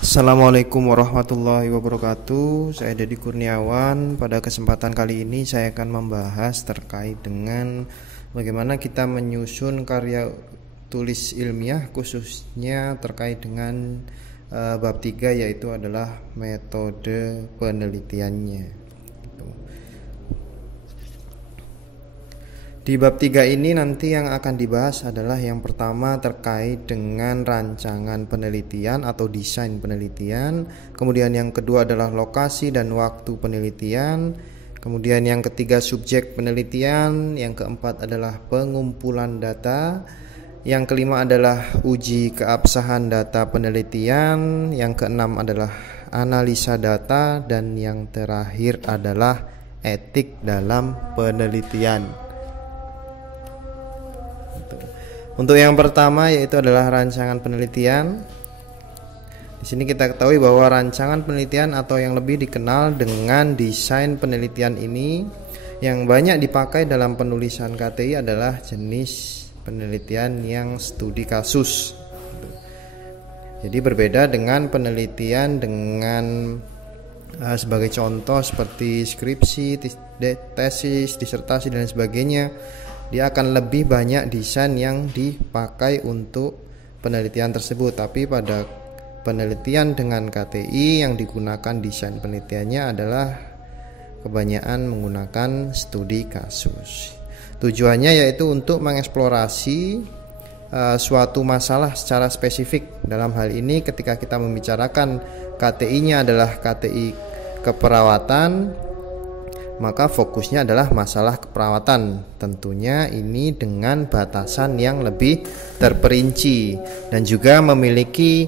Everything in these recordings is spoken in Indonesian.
Assalamualaikum warahmatullahi wabarakatuh. Saya Dedi Kurniawan. Pada kesempatan kali ini saya akan membahas terkait dengan bagaimana kita menyusun karya tulis ilmiah, khususnya terkait dengan bab 3, yaitu adalah metode penelitiannya. Di bab 3 ini nanti yang akan dibahas adalah yang pertama terkait dengan rancangan penelitian atau desain penelitian. Kemudian yang kedua adalah lokasi dan waktu penelitian. Kemudian yang ketiga subjek penelitian. Yang keempat adalah pengumpulan data. Yang kelima adalah uji keabsahan data penelitian. Yang keenam adalah analisa data. Dan yang terakhir adalah etik dalam penelitian. Untuk yang pertama yaitu adalah rancangan penelitian. Di sini kita ketahui bahwa rancangan penelitian atau yang lebih dikenal dengan desain penelitian ini yang banyak dipakai dalam penulisan KTI adalah jenis penelitian yang studi kasus. Jadi berbeda dengan penelitian dengan sebagai contoh seperti skripsi, tesis, disertasi dan sebagainya. Dia akan lebih banyak desain yang dipakai untuk penelitian tersebut. Tapi pada penelitian dengan KTI yang digunakan desain penelitiannya adalah kebanyakan menggunakan studi kasus. Tujuannya yaitu untuk mengeksplorasi suatu masalah secara spesifik. Dalam hal ini ketika kita membicarakan KTI-nya adalah KTI keperawatan, maka fokusnya adalah masalah keperawatan. Tentunya ini dengan batasan yang lebih terperinci dan juga memiliki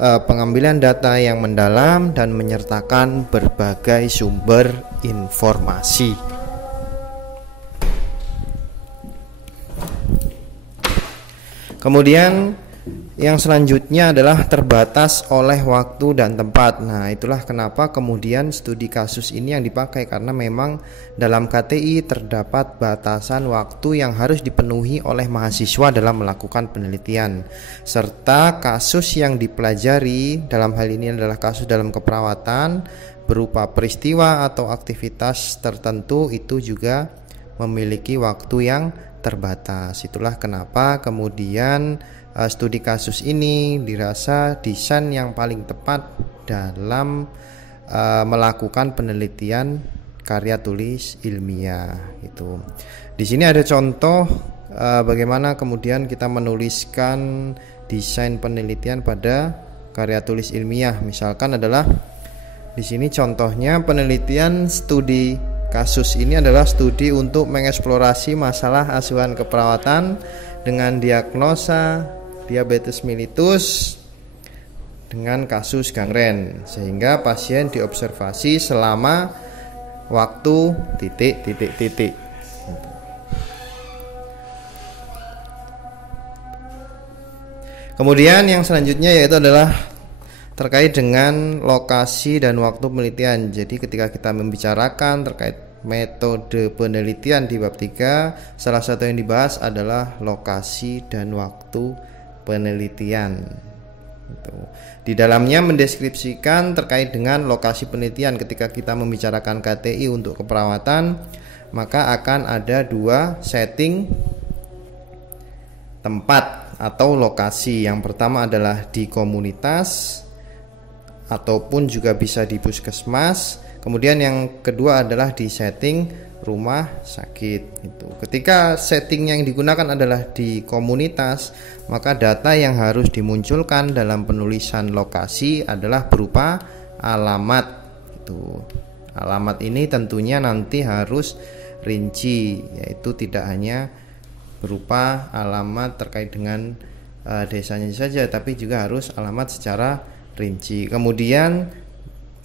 pengambilan data yang mendalam dan menyertakan berbagai sumber informasi. Kemudian yang selanjutnya adalah terbatas oleh waktu dan tempat. Nah, itulah kenapa kemudian studi kasus ini yang dipakai, karena memang dalam KTI terdapat batasan waktu yang harus dipenuhi oleh mahasiswa dalam melakukan penelitian. Serta kasus yang dipelajari dalam hal ini adalah kasus dalam keperawatan berupa peristiwa atau aktivitas tertentu, itu juga memiliki waktu yang terbatas. Itulah kenapa kemudian studi kasus ini dirasa desain yang paling tepat dalam melakukan penelitian karya tulis ilmiah. Itu. Di sini ada contoh bagaimana kemudian kita menuliskan desain penelitian pada karya tulis ilmiah. Misalkan adalah di sini contohnya penelitian studi kasus ini adalah studi untuk mengeksplorasi masalah asuhan keperawatan dengan diagnosa diabetes mellitus dengan kasus gangren, sehingga pasien diobservasi selama waktu titik. Kemudian yang selanjutnya yaitu adalah terkait dengan lokasi dan waktu penelitian. Jadi ketika kita membicarakan terkait metode penelitian di bab 3, salah satu yang dibahas adalah lokasi dan waktu penelitian. Di dalamnya mendeskripsikan terkait dengan lokasi penelitian. Ketika kita membicarakan KTI untuk keperawatan, maka akan ada dua setting tempat atau lokasi. Yang pertama adalah di komunitas ataupun juga bisa di puskesmas. Kemudian yang kedua adalah di setting rumah sakit. Ketika setting yang digunakan adalah di komunitas, maka data yang harus dimunculkan dalam penulisan lokasi adalah berupa alamat. Alamat ini tentunya nanti harus rinci, yaitu tidak hanya berupa alamat terkait dengan desanya saja, tapi juga harus alamat secara rinci. Kemudian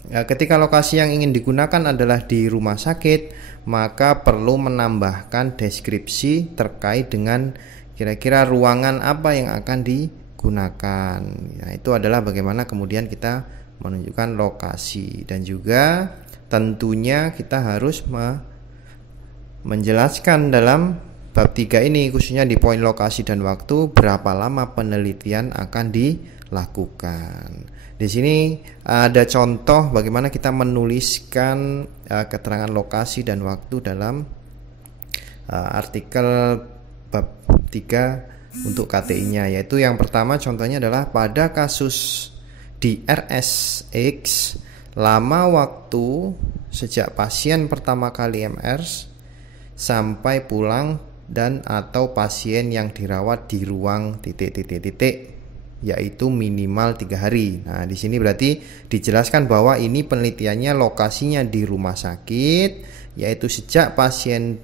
ketika lokasi yang ingin digunakan adalah di rumah sakit, maka perlu menambahkan deskripsi terkait dengan kira-kira ruangan apa yang akan digunakan. Nah, itu adalah bagaimana kemudian kita menunjukkan lokasi, dan juga tentunya kita harus menjelaskan dalam bab 3 ini, khususnya di poin lokasi dan waktu, berapa lama penelitian akan dilakukan. lakukan. Di sini ada contoh bagaimana kita menuliskan keterangan lokasi dan waktu dalam artikel bab 3 untuk KTI-nya, yaitu yang pertama contohnya adalah pada kasus di RSX lama waktu sejak pasien pertama kali MR sampai pulang dan atau pasien yang dirawat di ruang titik yaitu minimal 3 hari. Nah, di sini berarti dijelaskan bahwa ini penelitiannya lokasinya di rumah sakit, yaitu sejak pasien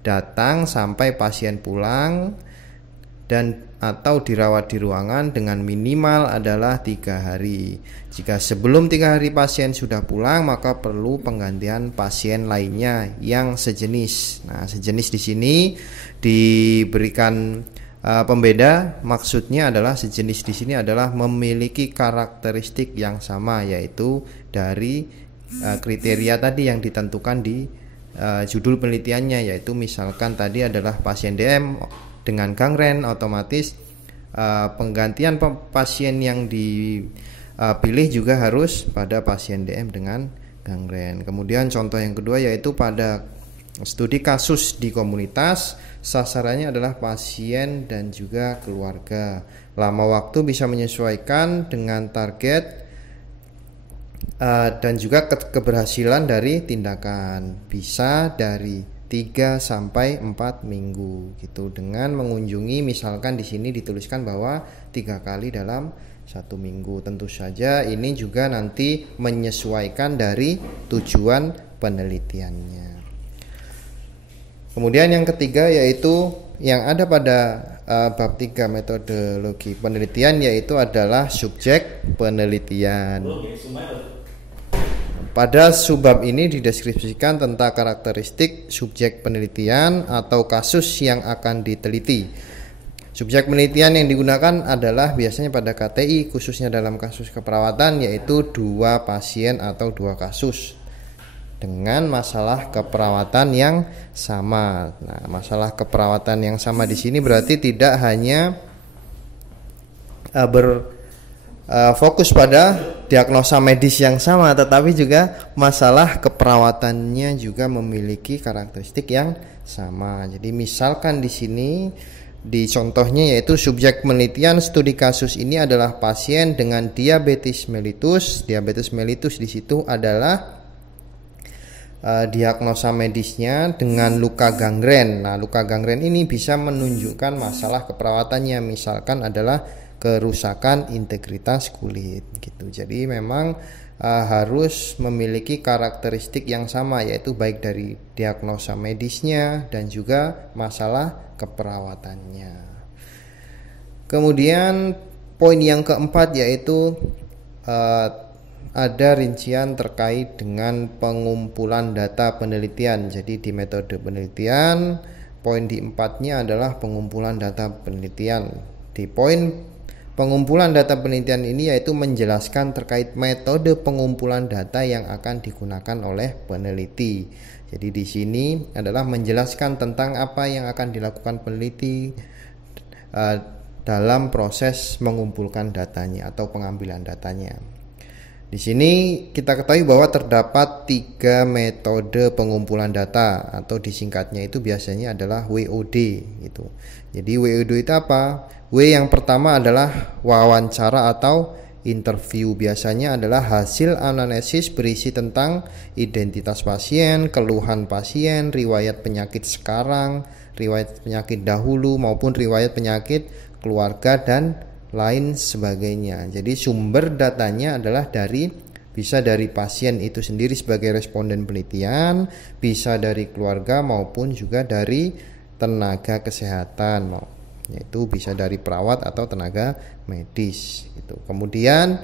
datang sampai pasien pulang dan atau dirawat di ruangan dengan minimal adalah 3 hari. Jika sebelum 3 hari pasien sudah pulang, maka perlu penggantian pasien lainnya yang sejenis. Nah, sejenis di sini diberikan pembeda, maksudnya adalah sejenis di sini adalah memiliki karakteristik yang sama, yaitu dari kriteria tadi yang ditentukan di judul penelitiannya, yaitu misalkan tadi adalah pasien DM dengan gangren, otomatis penggantian pasien yang dipilih juga harus pada pasien DM dengan gangren. Kemudian contoh yang kedua yaitu pada studi kasus di komunitas, sasarannya adalah pasien dan juga keluarga. Lama waktu bisa menyesuaikan dengan target dan juga keberhasilan dari tindakan, bisa dari 3 sampai 4 minggu gitu, dengan mengunjungi, misalkan di sini dituliskan bahwa 3 kali dalam 1 minggu. Tentu saja ini juga nanti menyesuaikan dari tujuan penelitiannya. Kemudian yang ketiga yaitu yang ada pada bab 3 metodologi penelitian, yaitu adalah subjek penelitian. Pada subbab ini dideskripsikan tentang karakteristik subjek penelitian atau kasus yang akan diteliti. Subjek penelitian yang digunakan adalah biasanya pada KTI, khususnya dalam kasus keperawatan, yaitu 2 pasien atau 2 kasus dengan masalah keperawatan yang sama. Nah, masalah keperawatan yang sama di sini berarti tidak hanya fokus pada diagnosa medis yang sama, tetapi juga masalah keperawatannya juga memiliki karakteristik yang sama. Jadi misalkan di sini di contohnya yaitu subjek penelitian studi kasus ini adalah pasien dengan diabetes mellitus. Diabetes mellitus di situ adalah diagnosa medisnya dengan luka gangren. Nah, luka gangren ini bisa menunjukkan masalah keperawatannya, misalkan adalah kerusakan integritas kulit gitu. Jadi memang harus memiliki karakteristik yang sama, yaitu baik dari diagnosa medisnya dan juga masalah keperawatannya. Kemudian poin yang keempat yaitu ada rincian terkait dengan pengumpulan data penelitian. Jadi di metode penelitian poin di 4-nya adalah pengumpulan data penelitian. Di poin pengumpulan data penelitian ini yaitu menjelaskan terkait metode pengumpulan data yang akan digunakan oleh peneliti. Jadi di sini adalah menjelaskan tentang apa yang akan dilakukan peneliti dalam proses mengumpulkan datanya atau pengambilan datanya. Di sini kita ketahui bahwa terdapat 3 metode pengumpulan data atau disingkatnya itu biasanya adalah WOD gitu. Jadi WOD itu apa? W yang pertama adalah wawancara atau interview, biasanya adalah hasil anamnesis berisi tentang identitas pasien, keluhan pasien, riwayat penyakit sekarang, riwayat penyakit dahulu maupun riwayat penyakit keluarga dan lain sebagainya. Jadi sumber datanya adalah bisa dari pasien itu sendiri sebagai responden penelitian, bisa dari keluarga maupun juga dari tenaga kesehatan, yaitu bisa dari perawat atau tenaga medis gitu. Kemudian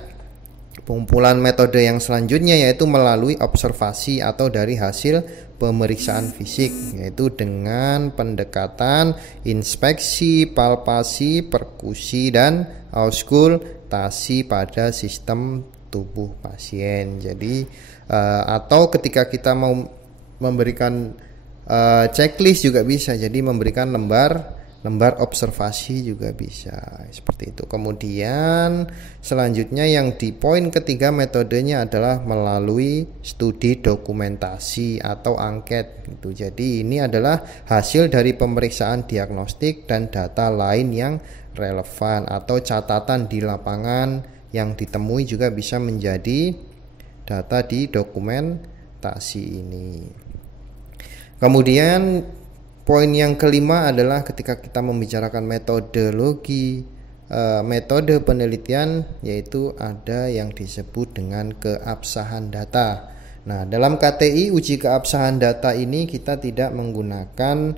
pengumpulan metode yang selanjutnya yaitu melalui observasi atau dari hasil pemeriksaan fisik, yaitu dengan pendekatan inspeksi, palpasi, perkusi dan auskultasi pada sistem tubuh pasien. Jadi atau ketika kita mau memberikan checklist juga bisa, jadi memberikan lembar lembar observasi juga bisa seperti itu. Kemudian selanjutnya yang di poin ketiga metodenya adalah melalui studi dokumentasi atau angket gitu. Jadi ini adalah hasil dari pemeriksaan diagnostik dan data lain yang relevan atau catatan di lapangan yang ditemui juga bisa menjadi data di dokumentasi ini. Kemudian poin yang kelima adalah ketika kita membicarakan metodologi metode penelitian, yaitu ada yang disebut dengan keabsahan data. Nah, dalam KTI uji keabsahan data ini kita tidak menggunakan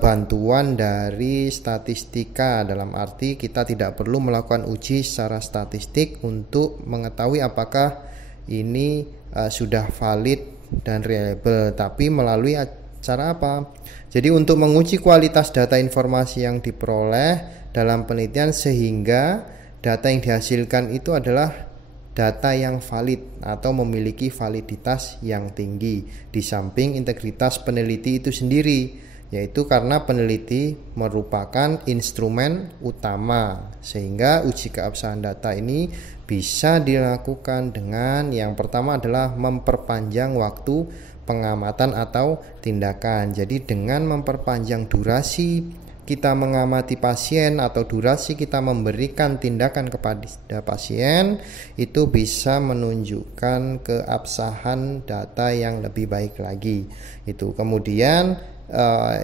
bantuan dari statistika, dalam arti kita tidak perlu melakukan uji secara statistik untuk mengetahui apakah ini sudah valid dan reliable, tapi melalui cara apa? Jadi untuk menguji kualitas data informasi yang diperoleh dalam penelitian sehingga data yang dihasilkan itu adalah data yang valid atau memiliki validitas yang tinggi di samping integritas peneliti itu sendiri, yaitu karena peneliti merupakan instrumen utama sehingga uji keabsahan data ini bisa dilakukan dengan yang pertama adalah memperpanjang waktu pengamatan atau tindakan. Jadi dengan memperpanjang durasi kita mengamati pasien atau durasi kita memberikan tindakan kepada pasien, itu bisa menunjukkan keabsahan data yang lebih baik lagi. Itu kemudian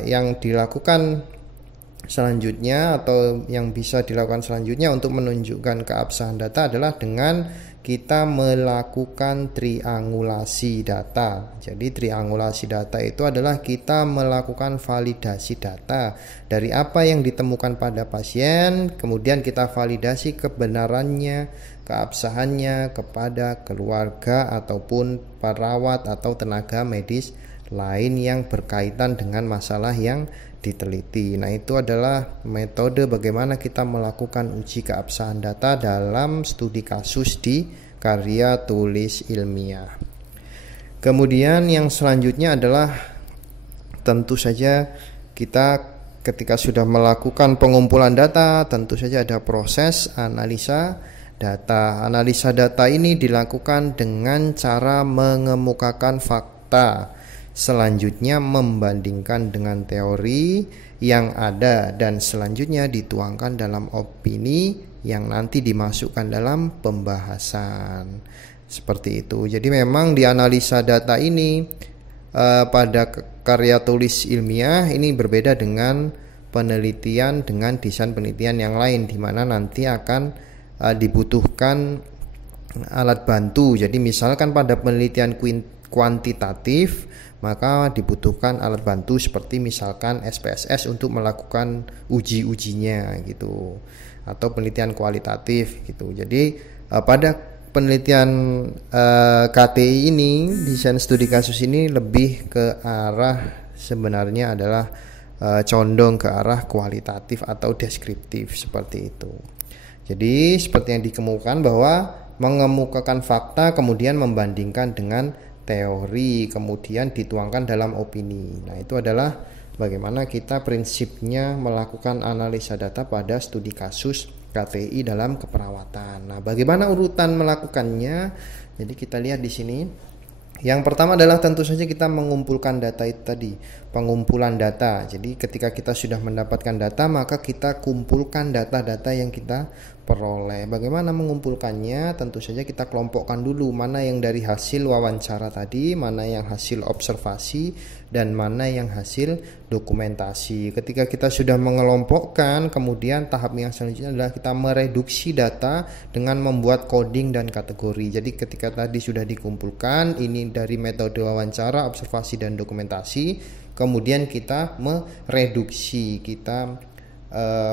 yang dilakukan selanjutnya atau yang bisa dilakukan selanjutnya untuk menunjukkan keabsahan data adalah dengan kita melakukan triangulasi data. Jadi triangulasi data itu adalah kita melakukan validasi data dari apa yang ditemukan pada pasien, kemudian kita validasi kebenarannya, keabsahannya kepada keluarga ataupun perawat atau tenaga medis lain yang berkaitan dengan masalah yang diteliti. Nah, itu adalah metode bagaimana kita melakukan uji keabsahan data dalam studi kasus di karya tulis ilmiah. Kemudian yang selanjutnya adalah tentu saja kita ketika sudah melakukan pengumpulan data, tentu saja ada proses analisa data. Analisa data ini dilakukan dengan cara mengemukakan fakta. Selanjutnya membandingkan dengan teori yang ada dan selanjutnya dituangkan dalam opini yang nanti dimasukkan dalam pembahasan. Seperti itu. Jadi memang di analisa data ini pada karya tulis ilmiah ini berbeda dengan penelitian dengan desain penelitian yang lain, di mana nanti akan dibutuhkan alat bantu. Jadi misalkan pada penelitian kuantitatif maka dibutuhkan alat bantu seperti misalkan SPSS untuk melakukan uji-ujinya gitu, atau penelitian kualitatif gitu. Jadi pada penelitian KTI ini, desain studi kasus ini lebih ke arah sebenarnya adalah condong ke arah kualitatif atau deskriptif seperti itu. Jadi seperti yang dikemukakan bahwa mengemukakan fakta kemudian membandingkan dengan teori kemudian dituangkan dalam opini. Nah, itu adalah bagaimana kita prinsipnya melakukan analisa data pada studi kasus KTI dalam keperawatan. Nah, bagaimana urutan melakukannya? Jadi kita lihat di sini. Yang pertama adalah tentu saja kita mengumpulkan data itu tadi, pengumpulan data. Jadi ketika kita sudah mendapatkan data, maka kita kumpulkan data-data yang kita peroleh. Bagaimana mengumpulkannya? Tentu saja kita kelompokkan dulu mana yang dari hasil wawancara tadi, mana yang hasil observasi, dan mana yang hasil dokumentasi. Ketika kita sudah mengelompokkan, kemudian tahap yang selanjutnya adalah kita mereduksi data dengan membuat coding dan kategori. Jadi ketika tadi sudah dikumpulkan, ini dari metode wawancara, observasi, dan dokumentasi, kemudian kita mereduksi, kita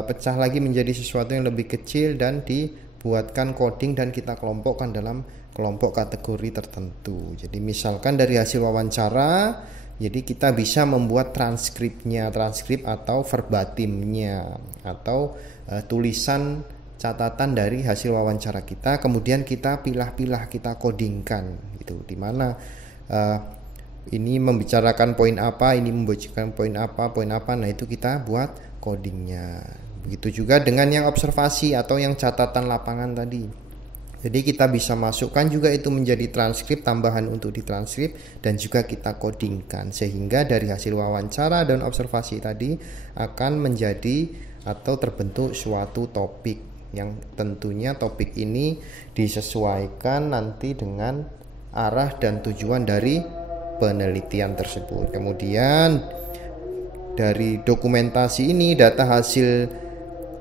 pecah lagi menjadi sesuatu yang lebih kecil dan dibuatkan coding dan kita kelompokkan dalam kelompok kategori tertentu. Jadi misalkan dari hasil wawancara, jadi kita bisa membuat transkrip atau verbatimnya atau tulisan catatan dari hasil wawancara kita, kemudian kita pilah-pilah, kita codingkan gitu, dimana ini membicarakan poin apa, ini membicarakan poin apa. Nah, itu kita buat codingnya. Begitu juga dengan yang observasi atau yang catatan lapangan tadi. Jadi kita bisa masukkan juga itu menjadi transkrip tambahan untuk ditranskrip dan juga kita codingkan, sehingga dari hasil wawancara dan observasi tadi akan menjadi atau terbentuk suatu topik yang tentunya topik ini disesuaikan nanti dengan arah dan tujuan dari penelitian tersebut. Kemudian dari dokumentasi ini, data hasil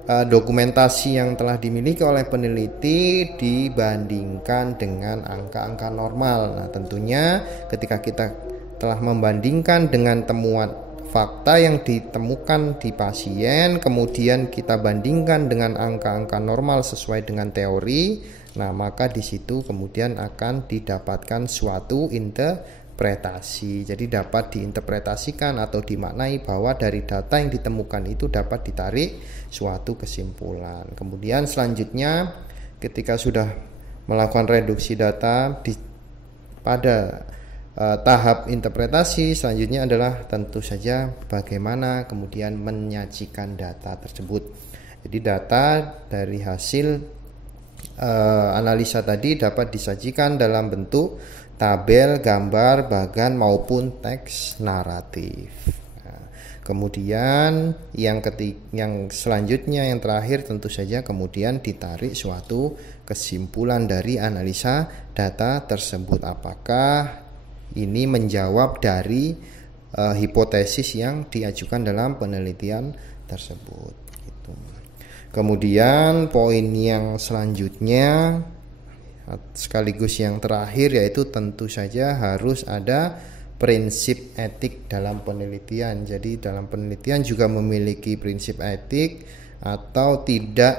dokumentasi yang telah dimiliki oleh peneliti dibandingkan dengan angka-angka normal. Nah, tentunya ketika kita telah membandingkan dengan temuan fakta yang ditemukan di pasien, kemudian kita bandingkan dengan angka-angka normal sesuai dengan teori, nah maka di situ kemudian akan didapatkan suatu interpretasi. Jadi dapat diinterpretasikan atau dimaknai bahwa dari data yang ditemukan itu dapat ditarik suatu kesimpulan. Kemudian selanjutnya ketika sudah melakukan reduksi data pada tahap interpretasi, selanjutnya adalah tentu saja bagaimana kemudian menyajikan data tersebut. Jadi data dari hasil analisa tadi dapat disajikan dalam bentuk tabel, gambar, bagan maupun teks naratif. Kemudian yang selanjutnya, yang terakhir tentu saja kemudian ditarik suatu kesimpulan dari analisa data tersebut. Apakah ini menjawab dari hipotesis yang diajukan dalam penelitian tersebut. Gitu. Kemudian poin yang selanjutnya sekaligus yang terakhir yaitu tentu saja harus ada prinsip etik dalam penelitian. Jadi dalam penelitian juga memiliki prinsip etik atau tidak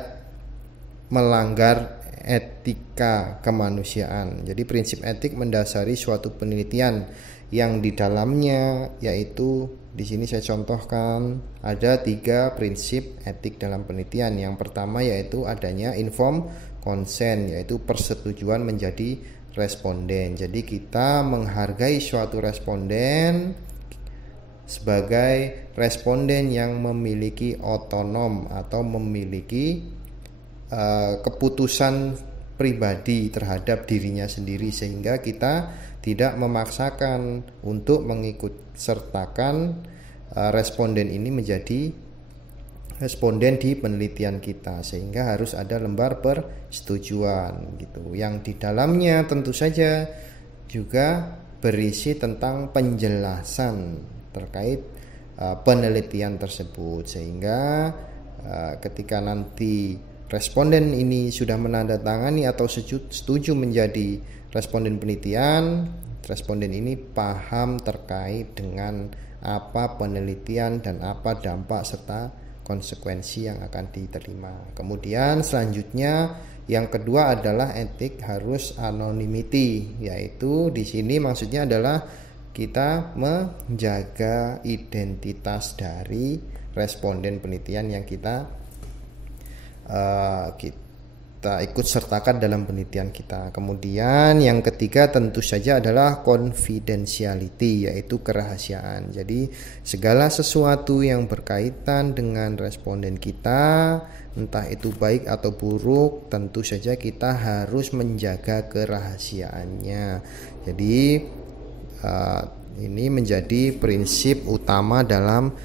melanggar etika kemanusiaan. Jadi prinsip etik mendasari suatu penelitian yang di dalamnya yaitu di sini saya contohkan ada 3 prinsip etik dalam penelitian. Yang pertama yaitu adanya informed consent, yaitu persetujuan menjadi responden. Jadi kita menghargai suatu responden sebagai responden yang memiliki otonom atau memiliki keputusan pribadi terhadap dirinya sendiri, sehingga kita tidak memaksakan untuk mengikut sertakan responden ini menjadi responden di penelitian kita, sehingga harus ada lembar persetujuan gitu. Yang di dalamnya tentu saja juga berisi tentang penjelasan terkait penelitian tersebut, sehingga ketika nanti responden ini sudah menandatangani atau setuju menjadi responden penelitian, responden ini paham terkait dengan apa penelitian dan apa dampak serta konsekuensi yang akan diterima. Kemudian selanjutnya yang kedua adalah etik harus anonymity, yaitu di sini maksudnya adalah kita menjaga identitas dari responden penelitian yang kita ikut sertakan dalam penelitian kita. Kemudian yang ketiga tentu saja adalah confidentiality, yaitu kerahasiaan. Jadi segala sesuatu yang berkaitan dengan responden kita, entah itu baik atau buruk, tentu saja kita harus menjaga kerahasiaannya. Jadi ini menjadi prinsip utama dalam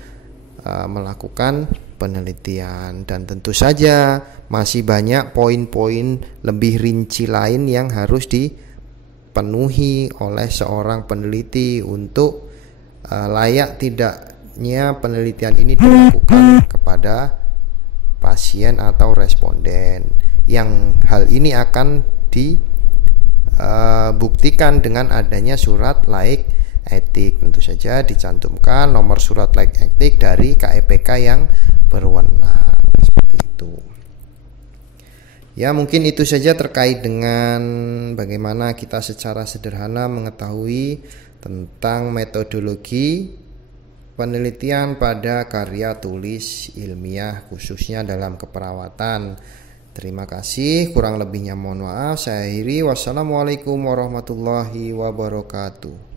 melakukan penelitian, dan tentu saja masih banyak poin-poin lebih rinci lain yang harus dipenuhi oleh seorang peneliti untuk layak tidaknya penelitian ini dilakukan kepada pasien atau responden. Yang hal ini akan dibuktikan dengan adanya surat laik etik. Tentu saja dicantumkan nomor surat laik etik dari KEPK yang berwenang, seperti itu. Ya, mungkin itu saja terkait dengan bagaimana kita secara sederhana mengetahui tentang metodologi penelitian pada karya tulis ilmiah khususnya dalam keperawatan. Terima kasih, kurang lebihnya mohon maaf. Saya akhiri. Wassalamualaikum warahmatullahi wabarakatuh.